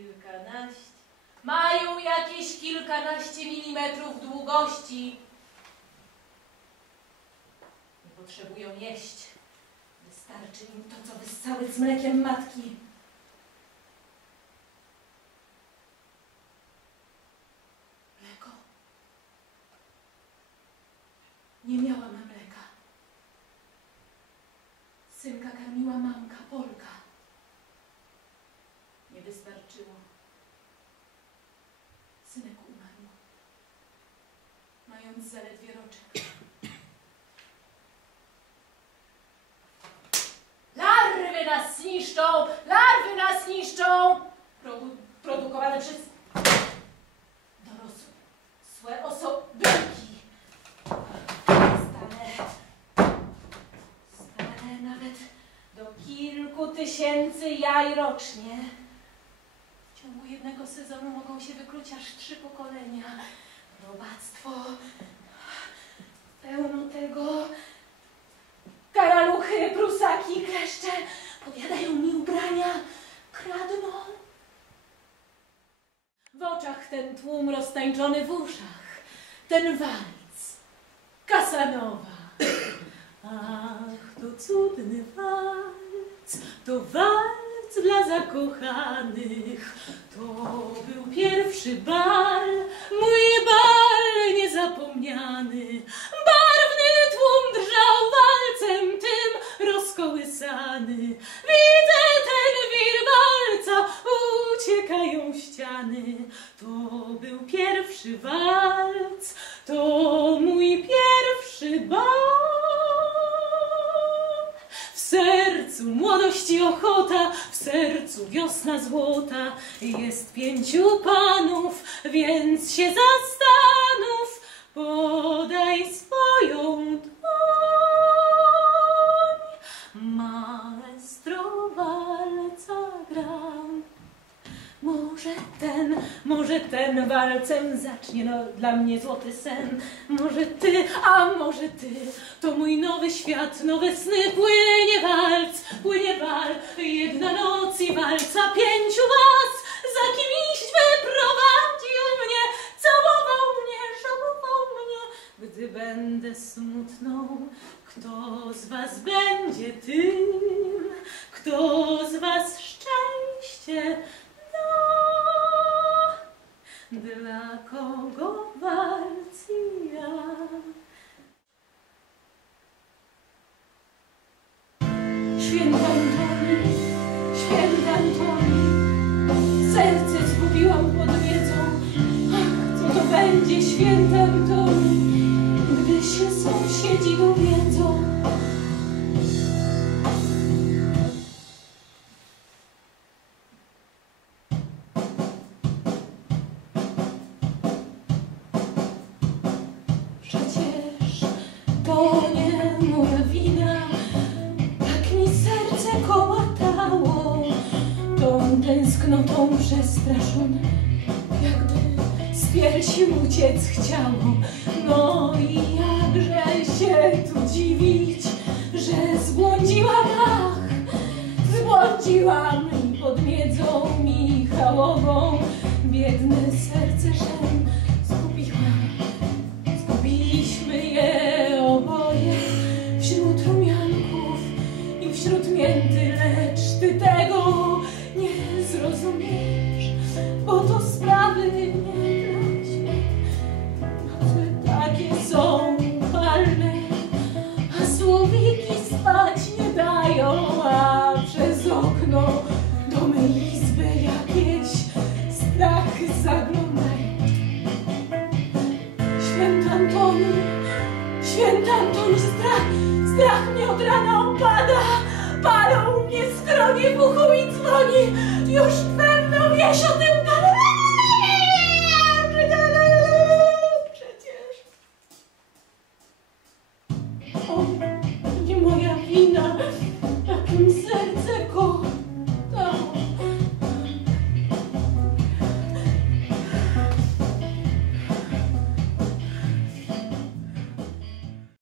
Kilkanaście. Mają jakieś kilkanaście milimetrów długości. Nie potrzebują jeść. Wystarczy im to, co wyssały z mlekiem matki. Nas niszczą! Larwy nas niszczą! Produ produkowane przez dorosłe osobniki. Stale, stale nawet do kilku tysięcy jaj rocznie. W ciągu jednego sezonu mogą się wykluć aż trzy pokolenia. Robactwo. Pełno tego. Karaluchy, prusaki, kleszcze podjadają mi ubrania, kradną. W oczach ten tłum roztańczony w uszach, ten walc, Kasanowa. Ach, to cudny walc, to walc dla zakochanych. To był pierwszy bal, Widzę ten wir walca, uciekają ściany. To był pierwszy walc, to mój pierwszy bal. W sercu młodość i ochota, w sercu wiosna złota. Jest pięciu panów, więc się zastanów. Podaj swoją może ten walcem zacznie no, dla mnie złoty sen. Może ty, a może ty, to mój nowy świat, nowe sny. Płynie walc, płynie bal, jedna noc i walca pięciu was. Za kim iść wyprowadził mnie, całował mnie, żałował mnie. Gdy będę smutną, kto z was będzie tym, zgubiłam pod wiedzą. Ach, co to będzie święty Antoni, gdy się sąsiedzi dowiedzą? Tęsknotą przestraszone, jakby z piersi uciec chciało. No i jakże się tu dziwić, że zbłądziłam, ach, zbłądziłam pod miedzą Michałową. Biedne serce Antoni, strach, strach mnie od rana opada. Palą mnie skronie w uchu i dzwoni. Już pewno wieś o tym